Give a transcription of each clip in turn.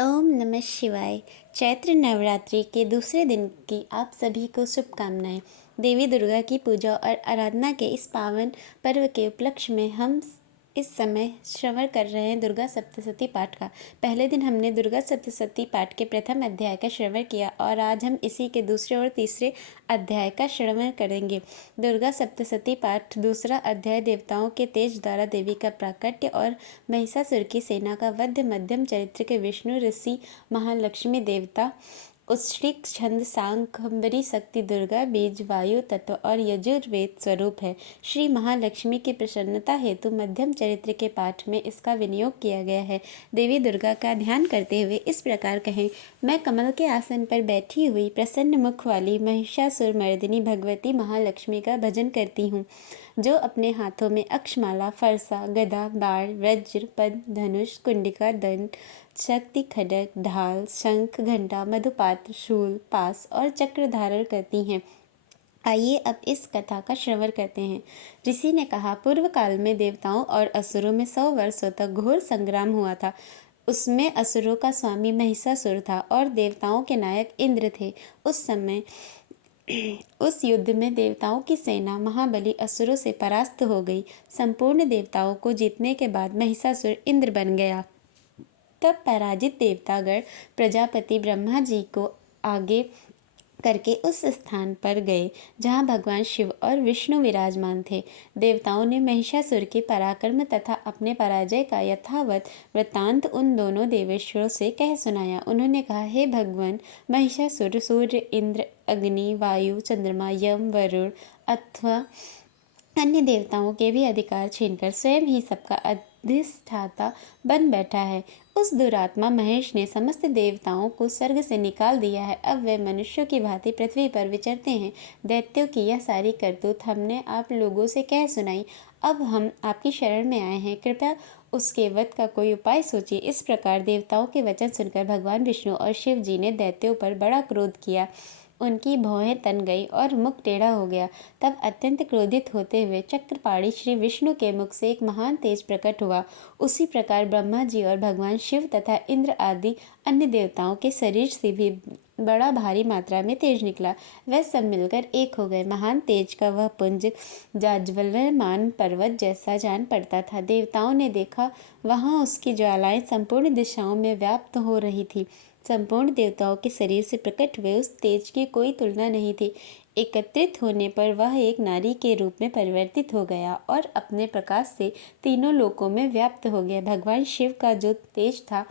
ओम नमः शिवाय। चैत्र नवरात्रि के दूसरे दिन की आप सभी को शुभकामनाएं। देवी दुर्गा की पूजा और आराधना के इस पावन पर्व के उपलक्ष्य में हम इस समय श्रवण कर रहे हैं दुर्गा सप्तशती पाठ का। पहले दिन हमने दुर्गा सप्तशती पाठ के प्रथम अध्याय का श्रवण किया और आज हम इसी के दूसरे और तीसरे अध्याय का श्रवण करेंगे। दुर्गा सप्तशती पाठ दूसरा अध्याय देवताओं के तेज द्वारा देवी का प्राकट्य और महिषासुर की सेना का वध। मध्यम चरित्र के विष्णु ऋषि महालक्ष्मी देवता उष्टी छंद शाकंभरी शक्ति दुर्गा बीज वायु तत्व और यजुर्वेद स्वरूप है। श्री महालक्ष्मी की प्रसन्नता हेतु मध्यम चरित्र के पाठ में इसका विनियोग किया गया है। देवी दुर्गा का ध्यान करते हुए इस प्रकार कहें। मैं कमल के आसन पर बैठी हुई प्रसन्न मुख वाली महिषासुर मर्दिनी भगवती महालक्ष्मी का भजन करती हूँ, जो अपने हाथों में अक्षमाला, फरसा, गदा, बाण, वज्र, पद, धनुष, कुंडिका, दंड, शक्ति, खड्ग, ढाल, शंख, घंटा, मधुपात्र, शूल, पास और चक्र धारण करती हैं। आइए अब इस कथा का श्रवण करते हैं। ऋषि ने कहा, पूर्व काल में देवताओं और असुरों में 100 वर्षों तक घोर संग्राम हुआ था। उसमें असुरों का स्वामी महिषासुर था और देवताओं के नायक इंद्र थे। उस समय उस युद्ध में देवताओं की सेना महाबली असुरों से परास्त हो गई। संपूर्ण देवताओं को जीतने के बाद महिषासुर इंद्र बन गया। तब पराजित देवतागण प्रजापति ब्रह्मा जी को आगे करके उस स्थान पर गए जहाँ भगवान शिव और विष्णु विराजमान थे। देवताओं ने महिषासुर के पराक्रम तथा अपने पराजय का यथावत वृत्तांत उन दोनों देवेश्वरों से कह सुनाया। उन्होंने कहा, हे भगवान, महिषासुर सूर्य, इंद्र, अग्नि, वायु, चंद्रमा, यम, वरुण अथवा अन्य देवताओं के भी अधिकार छीनकर स्वयं ही सबका अधिष्ठाता बन बैठा है। उस दुरात्मा महेश ने समस्त देवताओं को स्वर्ग से निकाल दिया है। अब वे मनुष्यों की भांति पृथ्वी पर विचरते हैं। दैत्यों की यह सारी करतूत हमने आप लोगों से कह सुनाई। अब हम आपकी शरण में आए हैं, कृपया उसके वध का कोई उपाय सोचिए। इस प्रकार देवताओं के वचन सुनकर भगवान विष्णु और शिव जी ने दैत्यों पर बड़ा क्रोध किया। उनकी भौहें तन गई और मुख टेढ़ा हो गया। तब अत्यंत क्रोधित होते हुए चक्रपाणी श्री विष्णु के मुख से एक महान तेज प्रकट हुआ। उसी प्रकार ब्रह्मा जी और भगवान शिव तथा इंद्र आदि अन्य देवताओं के शरीर से भी बड़ा भारी मात्रा में तेज निकला। वह सब मिलकर एक हो गए। महान तेज का वह पुंज जाज्वल्यमान पर्वत जैसा जान पड़ता था। देवताओं ने देखा, वहाँ उसकी ज्वालाएं संपूर्ण दिशाओं में व्याप्त हो रही थी। संपूर्ण देवताओं के शरीर से प्रकट हुए उस तेज की कोई तुलना नहीं थी। एकत्रित होने पर वह एक नारी के रूप में परिवर्तित हो गया और अपने प्रकाश से तीनों लोकों में व्याप्त हो गया। भगवान शिव का जो तेज था,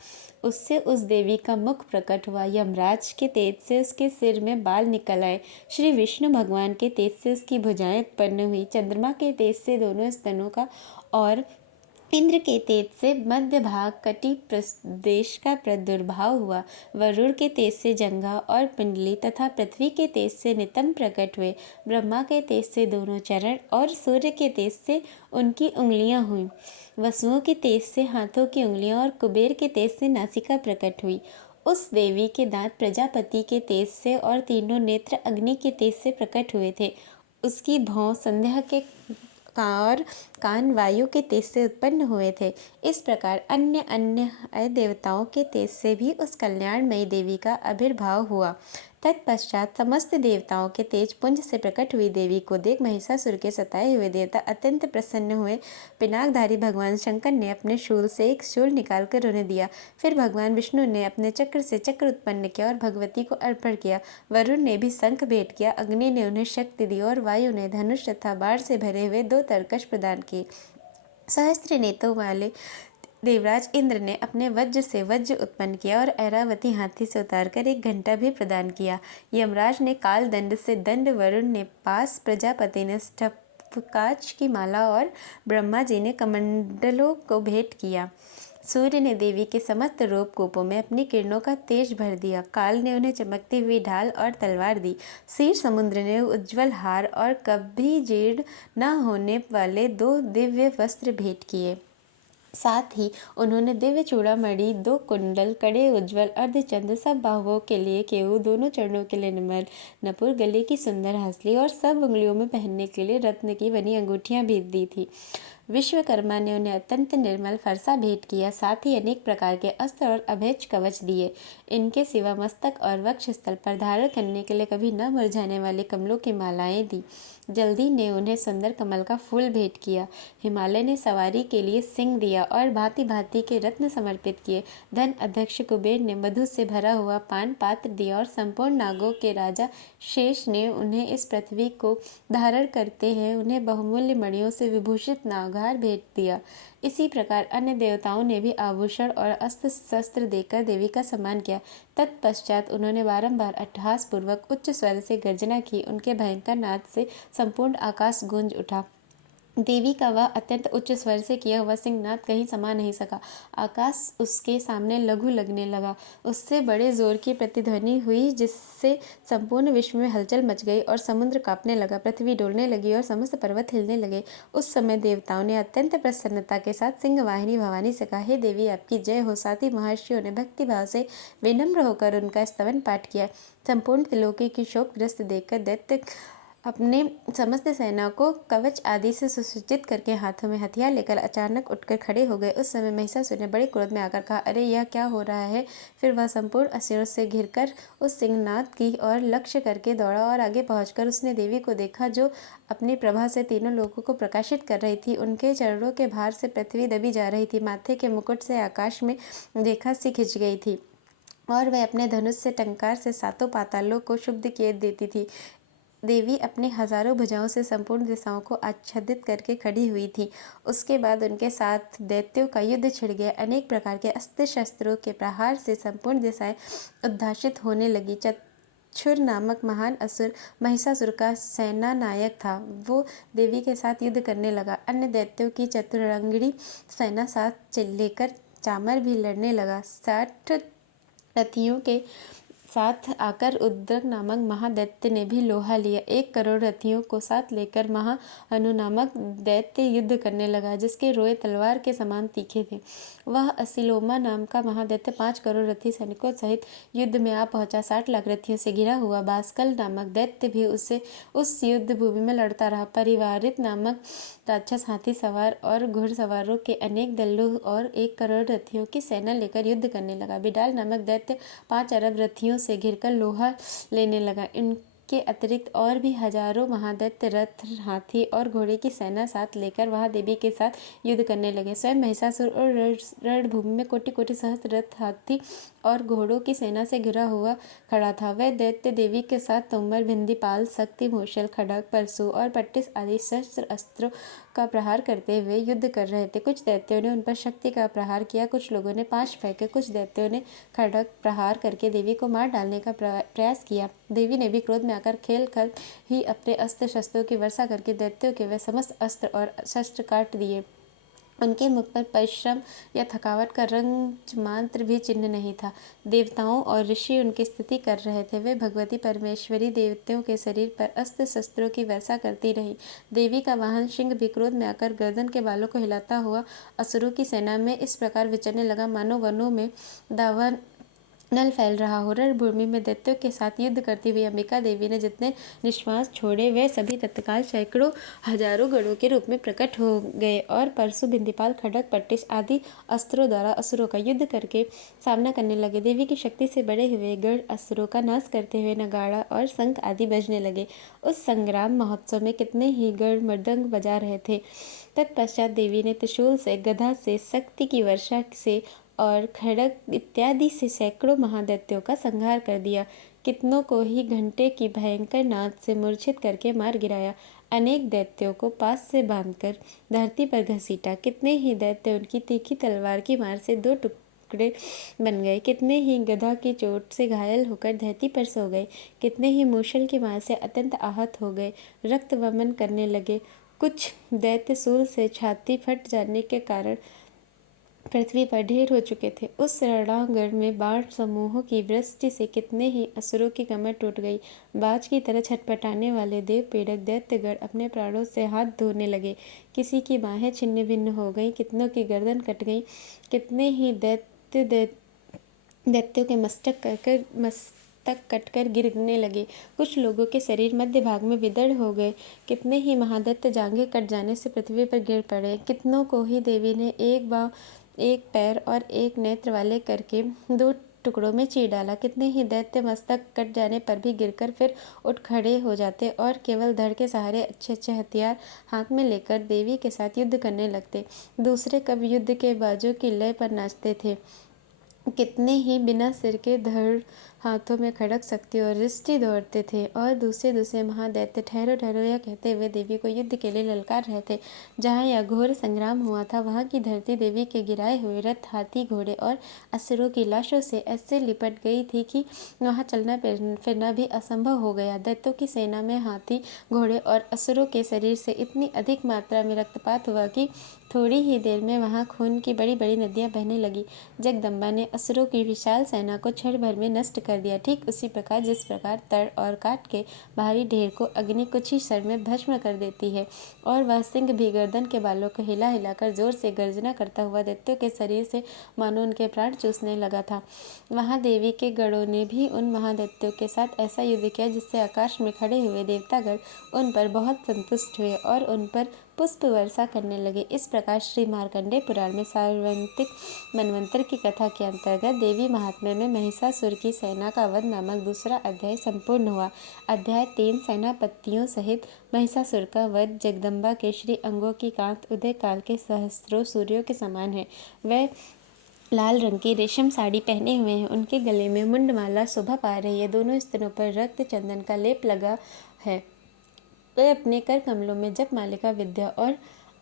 उससे उस देवी का मुख प्रकट हुआ। यमराज के तेज से उसके सिर में बाल निकल आए। श्री विष्णु भगवान के तेज से उसकी भुजाएं उत्पन्न हुई। चंद्रमा के तेज से दोनों स्तनों का और इंद्र के तेज से मध्य भाग कटी प्रदेश का प्रादुर्भाव हुआ। वरुण के तेज से जंघा और पिंडली तथा पृथ्वी के तेज से नितंब प्रकट हुए। ब्रह्मा के तेज से दोनों चरण और सूर्य के तेज से उनकी उंगलियां हुई। वसुओं के तेज से हाथों की उंगलियां और कुबेर के तेज से नासिका प्रकट हुई। उस देवी के दांत प्रजापति के तेज से और तीनों नेत्र अग्नि के तेज से प्रकट हुए थे। उसकी भौं संध्या के और कान वायु के तेज से उत्पन्न हुए थे। इस प्रकार अन्य अन्य देवताओं के तेज से भी उस कल्याणमयी देवी का आविर्भाव हुआ। तत्पश्चात समस्त देवताओं के तेज पुंज से प्रकट हुई देवी को देख महिषासुर के सताए हुए देवता अत्यंत प्रसन्न हुए। पिनाकधारी भगवान शंकर ने अपने शूल से एक शूल निकालकर उन्हें दिया। फिर भगवान विष्णु ने अपने चक्र से चक्र उत्पन्न किया और भगवती को अर्पण किया। वरुण ने भी शंख भेंट किया। अग्नि ने उन्हें शक्ति दी और वायु ने धनुष तथा बाण से भरे हुए 2 तरकश प्रदान किए। सहस्त्र नेत्रों वाले देवराज इंद्र ने अपने वज्र से वज्र उत्पन्न किया और ऐरावती हाथी से उतारकर एक घंटा भी प्रदान किया। यमराज ने काल दंड से दंड, वरुण ने पास, प्रजापति ने स्फटिकाक्ष की माला और ब्रह्मा जी ने कमंडलों को भेंट किया। सूर्य ने देवी के समस्त रूप कूपों में अपनी किरणों का तेज भर दिया। काल ने उन्हें चमकती हुई ढाल और तलवार दी। क्षीर समुद्र ने उज्ज्वल हार और कभी जीर्ण न होने वाले 2 दिव्य वस्त्र भेंट किए। साथ ही उन्होंने दिव्य चूड़ामणि, 2 कुंडल, कड़े उज्ज्वल अर्धचंद्र, सब बाहुओं के लिए केऊ, दोनों चरणों के लिए निर्मल नपुर, गले की सुंदर हंसली और सब उंगलियों में पहनने के लिए रत्न की बनी अंगूठियां भी दी थी। विश्वकर्मा ने उन्हें अत्यंत निर्मल फरसा भेंट किया, साथ ही अनेक प्रकार के अस्त्र और अभेद्य कवच दिए। इनके सिवा मस्तक और वक्षस्थल पर धारण करने के लिए कभी न मुरझाने वाले कमलों की मालाएं दी। जल्दी ने उन्हें सुंदर कमल का फूल भेंट किया। हिमालय ने सवारी के लिए सिंह दिया और भांति भांति के रत्न समर्पित किए। धन अध्यक्ष कुबेर ने मधु से भरा हुआ पान पात्र दिया और संपूर्ण नागों के राजा शेष ने उन्हें इस पृथ्वी को धारण करते हैं उन्हें बहुमूल्य मणियों से विभूषित नागहार भेंट दिया। इसी प्रकार अन्य देवताओं ने भी आभूषण और अस्त्र शस्त्र देकर देवी का सम्मान किया। तत्पश्चात उन्होंने बारंबार अट्टहास पूर्वक उच्च स्वर से गर्जना की। उनके भयंकर नाद से संपूर्ण आकाश गूंज उठा। देवी का वह अत्यंत उच्च स्वर से किया हुआ सिंहनाद कहीं समा नहीं सका। आकाश उसके सामने लघु लगने लगा। उससे बड़े जोर की प्रतिध्वनि हुई, जिससे संपूर्ण विश्व में हलचल मच गई और समुद्र कांपने लगा, पृथ्वी डोलने लगी और समस्त पर्वत हिलने लगे। उस समय देवताओं ने अत्यंत प्रसन्नता के साथ सिंहवाहिनी भवानी से कहा, हे देवी, आपकी जय हो। साथ ही महर्षियों ने भक्तिभाव से विनम्र होकर उनका स्तवन पाठ किया। संपूर्ण त्रिलोकी की शोकग्रस्त देखकर दैत्य अपने समस्त सेना को कवच आदि से सुसज्जित करके हाथों में हथियार लेकर अचानक उठकर खड़े हो गए। उस समय महिषासुर ने बड़े क्रोध में आकर कहा, अरे यह क्या हो रहा है। फिर वह संपूर्ण असुरों से घिरकर उस सिंहनाद की ओर लक्ष्य करके दौड़ा और आगे पहुंचकर उसने देवी को देखा, जो अपनी प्रभा से तीनों लोगों को प्रकाशित कर रही थी। उनके चरणों के भार से पृथ्वी दबी जा रही थी। माथे के मुकुट से आकाश में रेखा सी खिंच गई थी और वह अपने धनुष से टंकार से सातों पातालों को शुद्ध किए देती थी। देवी अपने हजारों भुजाओं से संपूर्ण दिशाओं को आच्छादित करके खड़ी हुई थी। उसके बाद उनके साथ दैत्यों का युद्ध छिड़ गया। अनेक प्रकार के अस्त्र शस्त्रों के प्रहार से संपूर्ण दिशाएं उद्भासित होने लगी। चक्षुर नामक महान असुर महिषासुर का सेना नायक था। वो देवी के साथ युद्ध करने लगा। अन्य दैत्यों की चतुरंगड़ी सेना साथ लेकर चामर भी लड़ने लगा। 60 रथियों के साथ आकर उद्रक नामक महादैत्य ने भी लोहा लिया। 1 करोड़ रथियों को साथ लेकर महाअनु नामक दैत्य युद्ध करने लगा, जिसके रोए तलवार के समान तीखे थे। वह असिलोमा नाम का महादैत्य 5 करोड़ रथी सैनिकों सहित युद्ध में आ पहुंचा। 60 लाख रथियों से घिरा हुआ बास्कल नामक दैत्य भी उस युद्ध भूमि में लड़ता रहा। परिवारित नामक राक्षस हाथी सवार और घुड़सवारों के अनेक दलों और 1 करोड़ रथियों की सेना लेकर युद्ध करने लगा। बिडाल नामक दैत्य 5 अरब रथियों से घिरकर लोहा लेने लगा। इनके अतिरिक्त और भी हजारों महादैत्य रथ, हाथी और घोड़े की सेना साथ लेकर वहां देवी के साथ युद्ध करने लगे। स्वयं महिषासुर और रणभूमि में कोटि कोटि सहस्त्र रथ, हाथी और घोड़ों की सेना से घिरा हुआ खड़ा था। वह दैत्य देवी के साथ तोमर, भिंदीपाल, शक्ति, मूषल, खड्ग, परशु और पट्टिस आदि शस्त्र अस्त्रों का प्रहार करते हुए युद्ध कर रहे थे। कुछ दैत्यों ने उन पर शक्ति का प्रहार किया, कुछ लोगों ने पाश फेंके, कुछ दैत्यों ने खड्ग प्रहार करके देवी को मार डालने का प्रयास किया। देवी ने भी क्रोध में आकर खेल कर ही अपने अस्त्र शस्त्रों की वर्षा करके दैत्यों के वे समस्त अस्त्र और शस्त्र काट दिए। उनके मुख पर परिश्रम या थकावट का रंग मात्र भी चिन्ह नहीं था। देवताओं और ऋषि उनकी स्तुति कर रहे थे। वे भगवती परमेश्वरी देवताओं के शरीर पर अस्त्र शस्त्रों की वर्षा करती रही। देवी का वाहन सिंह भी क्रोध में आकर गर्दन के बालों को हिलाता हुआ असुरों की सेना में इस प्रकार विचरने लगा, मानो वनों में दावा नल फैल रहा हो। रणभूमि में दैत्यों के साथ युद्ध करती हुई अंबिका देवी ने जितने निश्वास छोड़े, वे सभी तत्काल सैकड़ों हजारों गणों के रूप में प्रकट हो गए और परशु, भिंदीपाल, खड्ग, पट्टिस आदि अस्त्रों द्वारा असुरों का युद्ध करके सामना करने लगे। देवी की शक्ति से बड़े हुए गण असुरों का नाश करते हुए नगाड़ा और शंख आदि बजने लगे। उस संग्राम महोत्सव में कितने ही गण मृदंग बजा रहे थे। तत्पश्चात देवी ने त्रिशूल से, गदा से, शक्ति की वर्षा से और खड्ग इत्यादि से सैकड़ों महादैत्यों का संहार कर दिया। कितनों को ही घंटे की भयंकर नाद से मूर्छित करके मार गिराया। अनेक दैत्यों को पास से बांधकर धरती पर घसीटा। कितने ही दैत्य उनकी तीखी तलवार की मार से 2 टुकड़े बन गए। कितने ही गदा की चोट से घायल होकर धरती पर सो गए। कितने ही मूषल की मार से अत्यंत आहत हो गए, रक्त वमन करने लगे। कुछ दैत्य शूल से छाती फट जाने के कारण पृथ्वी पर ढेर हो चुके थे। उस रणांगण में बाण समूहों की वृष्टि से कितने ही असुरों की कमर टूट गई। बाज की तरह छटपटाने वाले देव पीड़क दैत्यगण अपने प्राणों से हाथ धोने लगे। किसी की बाहें छिन्न भिन्न हो गईं, कितनों की गर्दन कट गई। कितने ही दैत्यों के मस्तक कटकर गिरने लगे। कुछ लोगों के शरीर मध्य भाग में विदीर्ण हो गए। कितने ही महादैत्य जांघें कट जाने से पृथ्वी पर गिर पड़े। कितनों को ही देवी ने एक बाँह, एक पैर और एक नेत्र वाले करके 2 टुकड़ों में चीर डाला। कितने ही दैत्य मस्तक कट जाने पर भी गिरकर फिर उठ खड़े हो जाते और केवल धड़ के सहारे अच्छे अच्छे हथियार हाथ में लेकर देवी के साथ युद्ध करने लगते। दूसरे कब युद्ध के बाजों की लय पर नाचते थे। कितने ही बिना सिर के धड़ हाथों में खड़ग शक्ति और रिष्टि दौड़ते थे और दूसरे महादैत्य ठहरो ठहरो यह कहते हुए देवी को युद्ध के लिए ललकार रहे थे। जहाँ यह घोर संग्राम हुआ था वहाँ की धरती देवी के गिराए हुए रथ, हाथी, घोड़े और असुरों की लाशों से ऐसे लिपट गई थी कि वहाँ चलना फिरना भी असंभव हो गया। दैत्यों की सेना में हाथी, घोड़े और असुरों के शरीर से इतनी अधिक मात्रा में रक्तपात हुआ कि थोड़ी ही देर में वहाँ खून की बड़ी बड़ी नदियाँ बहने लगी। जगदम्बा ने असुरों की विशाल सेना को क्षण भर में नष्ट कर दिया। ठीक उसी प्रकार जिस प्रकार तड़ और काट के भारी ढेर को अग्नि कुछ ही क्षण में भस्म कर देती है और वह सिंह भी गर्दन के बालों को हिला हिलाकर जोर से गर्जना करता हुआ दैत्यों के शरीर से मानो उनके प्राण चूसने लगा था, वहाँ देवी के गणों ने भी उन महादैत्यों के साथ ऐसा युद्ध किया जिससे आकाश में खड़े हुए देवतागण उन पर बहुत संतुष्ट हुए और उन पर पुष्प वर्षा करने लगे। इस प्रकार श्री मार्कंडेय पुराण में सार्वंतिक मनवंतर की कथा के अंतर्गत देवी महात्म्य में महिषासुर की सेना का वध नामक दूसरा अध्याय संपूर्ण हुआ। अध्याय 3 सेनापतियों सहित महिषासुर का वध। जगदम्बा के श्री अंगों की कांत उदय काल के सहस्त्रों सूर्यों के समान है। वह लाल रंग की रेशम साड़ी पहने हुए हैं। उनके गले में मुंडमाला शोभा पा रही है। दोनों स्तनों पर रक्त चंदन का लेप लगा है। वे अपने कर कमलों में जप मालिका, विद्या और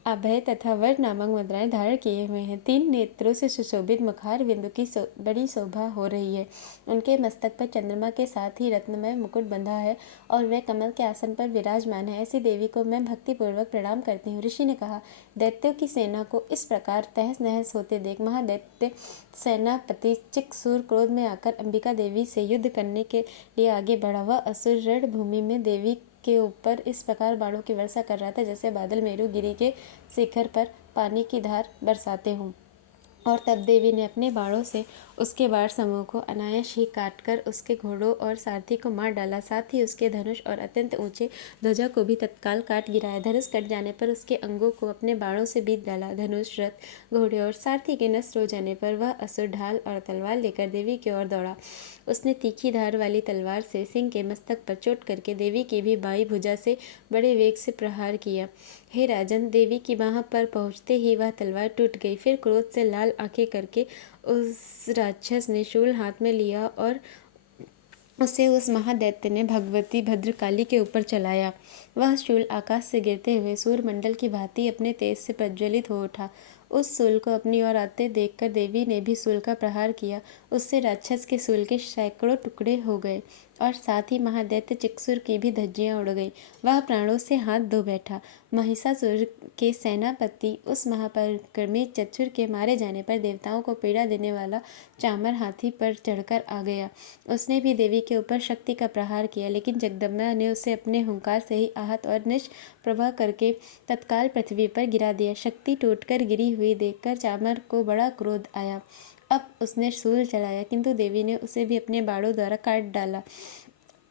अभय तथा वर नामक मुद्राएं धारण किए हुए हैं। 3 नेत्रों से सुशोभित मुखार बिंदु की बड़ी शोभा हो रही है। उनके मस्तक पर चंद्रमा के साथ ही रत्नमय मुकुट बंधा है और वे कमल के आसन पर विराजमान है। ऐसी देवी को मैं भक्तिपूर्वक प्रणाम करती हूँ। ऋषि ने कहा, दैत्यों की सेना को इस प्रकार तहस नहस होते देख महादैत्य सेनापति चिक्सूर क्रोध में आकर अंबिका देवी से युद्ध करने के लिए आगे बढ़ा। वह असुर रणभूमि में देवी के ऊपर इस प्रकार बाणों की वर्षा कर रहा था जैसे बादल मेरुगिरी के शिखर पर पानी की धार बरसाते हों। और तब देवी ने अपने बाणों से उसके बाण समूह को अनायास ही काटकर उसके घोड़ों और सारथी को मार डाला। साथ ही उसके धनुष और अत्यंत ऊंचे ध्वजा को भी तत्काल काट गिराया। धनुष कट जाने पर उसके अंगों को अपने बाणों से बीत डाला। धनुष, रथ, घोड़े और सारथी के नष्ट हो जाने पर वह असुर ढाल और तलवार लेकर देवी की ओर दौड़ा। उसने तीखी धार वाली तलवार से सिंह के मस्तक पर चोट करके देवी की भी बाईं भुजा से बड़े वेग से प्रहार किया। हे राजन, देवी की बाह पर पहुँचते ही वह तलवार टूट गई। फिर क्रोध से लाल आंखें करके उस राक्षस ने शूल हाथ में लिया और उसे उस महादैत्य ने भगवती भद्रकाली के ऊपर चलाया। वह शूल आकाश से गिरते हुए सूर्यमंडल की भांति अपने तेज से प्रज्वलित हो उठा। उस शूल को अपनी ओर आते देखकर देवी ने भी शूल का प्रहार किया। उससे राक्षस के शूल के सैकड़ों टुकड़े हो गए और साथ ही महादैत्य चिक्सूर की भी धज्जियां उड़ गईं। वह प्राणों से हाथ धो बैठा। महिषासुर के सेनापति उस महापराक्रमी चतुर के मारे जाने पर देवताओं को पीड़ा देने वाला चामर हाथी पर चढ़कर आ गया। उसने भी देवी के ऊपर शक्ति का प्रहार किया, लेकिन जगदम्बा ने उसे अपने हुंकार से ही आहत और निष्प्रभ करके तत्काल पृथ्वी पर गिरा दिया। शक्ति टूटकर गिरी हुई देखकर चामर को बड़ा क्रोध आया। अब उसने शूल चलाया, किंतु देवी ने उसे भी अपने बाणों द्वारा काट डाला।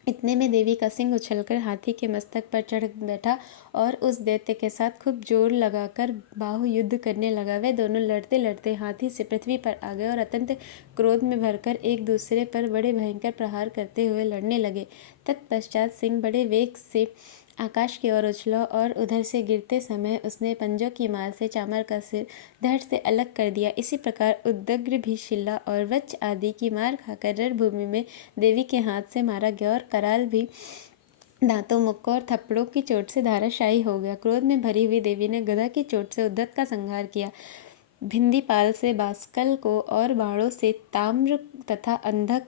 इतने में देवी का सिंह उछलकर हाथी के मस्तक पर चढ़ बैठा और उस दैत्य के साथ खूब जोर लगाकर बाहु युद्ध करने लगा। वे दोनों लड़ते लड़ते हाथी से पृथ्वी पर आ गए और अत्यंत क्रोध में भरकर एक दूसरे पर बड़े भयंकर प्रहार करते हुए लड़ने लगे। तत्पश्चात सिंह बड़े वेग से आकाश की ओर उछला और उधर से गिरते समय उसने पंजों की मार से चामर का सिर धड़ से अलग कर दिया। इसी प्रकार उदग्र भी शिला और वज्र आदि की मार खाकर रणभूमि में देवी के हाथ से मारा गया और कराल भी दांतों, मुक्कों और थप्पड़ों की चोट से धाराशायी हो गया। क्रोध में भरी हुई देवी ने गदा की चोट से उद्धत का संहार किया, भिंदीपाल से बाष्कल को और बाणों से ताम्र तथा अंधक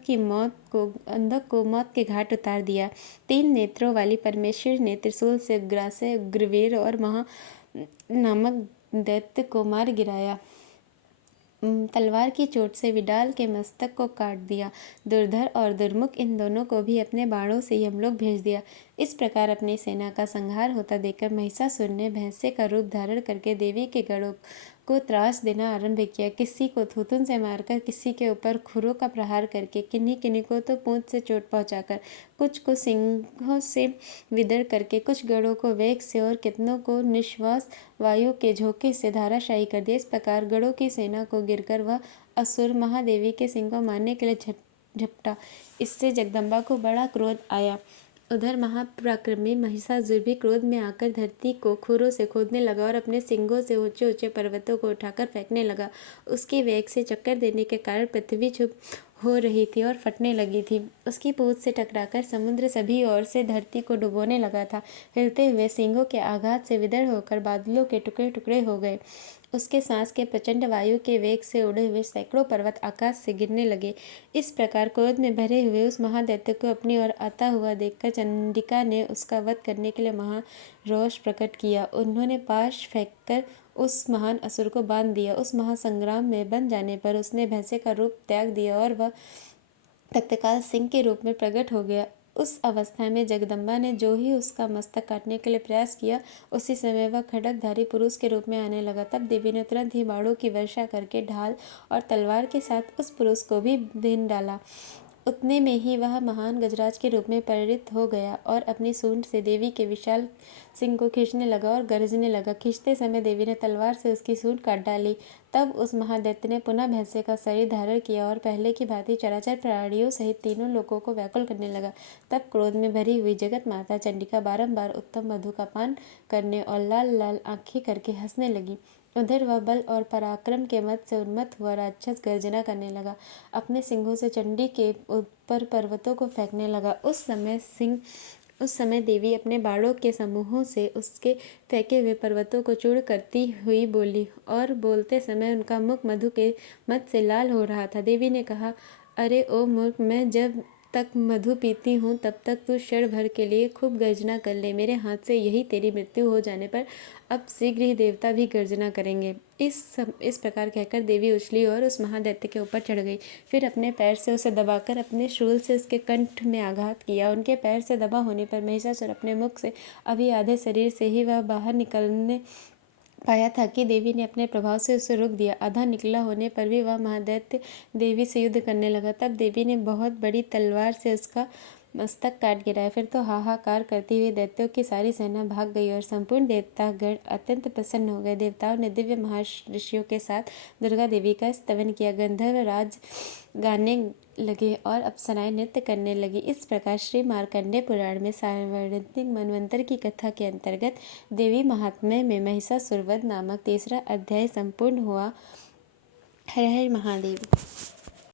को मौत के घाट उतार दिया। 3 नेत्रों वाली परमेश्वर ने त्रिशूल से उग्रासय, उग्रवीर और महा नामक दैत्य को मार गिराया। तलवार की चोट से विडाल के मस्तक को काट दिया। दुर्धर और दुर्मुख इन दोनों को भी अपने बाणों से यमलोक भेज दिया। इस प्रकार अपनी सेना का संहार होता देखकर महिषासुर ने भैंसे का रूप धारण करके देवी के गढ़ों को त्रास देना आरंभ किया। किसी को थूथुन से मारकर, किसी के ऊपर खुरों का प्रहार करके, किन्हीं किन्हीं को तो पूंछ से चोट पहुंचाकर, कुछ को सिंहों से विदर करके, कुछ गढ़ों को वेग से और कितनों को निश्वास वायु के झोंके से धराशायी कर दिया। इस प्रकार गढ़ों की सेना को गिरकर वह असुर महादेवी के सिंह को मारने के लिए झपटा। इससे जगदम्बा को बड़ा क्रोध आया। उधर महापराक्रमी महिषासुर भी क्रोध में आकर धरती को खुरों से खोदने लगा और अपने सिंगों से ऊंचे ऊंचे पर्वतों को उठाकर फेंकने लगा। उसके वेग से चक्कर देने के कारण पृथ्वी चुप हो रही थी और फटने लगी थी। उसकी पूंछ से टकराकर समुद्र सभी ओर से धरती को डुबोने लगा था। हिलते हुए सिंगों के आघात से विदर होकर बादलों के टुकड़े टुकड़े हो गए। उसके सांस के प्रचंड वायु के वेग से उड़े हुए सैकड़ों पर्वत आकाश से गिरने लगे। इस प्रकार क्रोध में भरे हुए उस महादैत्य को अपनी ओर आता हुआ देखकर चंडिका ने उसका वध करने के लिए महारोष प्रकट किया। उन्होंने पाश फेंककर उस महान असुर को बांध दिया। उस महासंग्राम में बन जाने पर उसने भैंसे का रूप त्याग दिया और वह तत्काल सिंह के रूप में प्रकट हो गया। उस अवस्था में जगदम्बा ने जो ही उसका मस्तक काटने के लिए प्रयास किया, उसी समय वह खड्गधारी पुरुष के रूप में आने लगा। तब देवी ने तुरंत ही बाणों की वर्षा करके ढाल और तलवार के साथ उस पुरुष को भी बीन डाला। उतने में ही वह महान गजराज के रूप में परिणित हो गया और अपनी सूंड से देवी के विशाल सिंह को खींचने लगा और गरजने लगा। खींचते समय देवी ने तलवार से उसकी सूंड काट डाली। तब उस महादैत्य ने पुनः भैंसे का शरीर धारण किया और पहले की भांति चराचर प्राणियों सहित तीनों लोगों को व्याकुल करने लगा। तब क्रोध में भरी हुई जगत माता चंडिका बारंबार उत्तम मधु का पान करने और लाल लाल आंखें करके हंसने लगी। उधर वह बल और पराक्रम के मद से उन्मत्त हुआ राक्षस गर्जना करने लगा। अपने सिंगों से चंडी के ऊपर पर्वतों को फेंकने लगा। उस समय देवी अपने बाणों के समूहों से उसके फेंके हुए पर्वतों को चूर्ण करती हुई बोली और बोलते समय उनका मुख मधु के मद से लाल हो रहा था। देवी ने कहा, अरे ओ मूर्ख, मैं जब तक मधु पीती हूँ तब तक तू क्षण भर के लिए खूब गर्जना कर ले। मेरे हाथ से यही तेरी मृत्यु हो जाने पर अब शीघ्र ही देवता भी गर्जना करेंगे। इस प्रकार कहकर देवी उछली और उस महादैत्य के ऊपर चढ़ गई। फिर अपने पैर से उसे दबाकर अपने शूल से उसके कंठ में आघात किया। उनके पैर से दबा होने पर महिषासुर अपने मुख से अभी आधे शरीर से ही वह बाहर निकलने पाया था कि देवी ने अपने प्रभाव से उसे रोक दिया। आधा निकला होने पर भी वह महादैत्य देवी से युद्ध करने लगा। तब देवी ने बहुत बड़ी तलवार से उसका मस्तक काट गिराया। फिर तो हाहाकार करती हुई दैत्यों की सारी सेना भाग गई और संपूर्ण देवतागण अत्यंत प्रसन्न हो गए। देवताओं ने दिव्य महर्षियों के साथ दुर्गा देवी का स्तवन किया। गंधर्व राज गाने लगे और अप्सराएं नृत्य करने लगी। इस प्रकार श्री मार्कंडेय पुराण में सार्वजनिक मनवंतर की कथा के अंतर्गत देवी महात्म्य में महिषासुर वध नामक तीसरा अध्याय संपूर्ण हुआ। हर हर महादेव।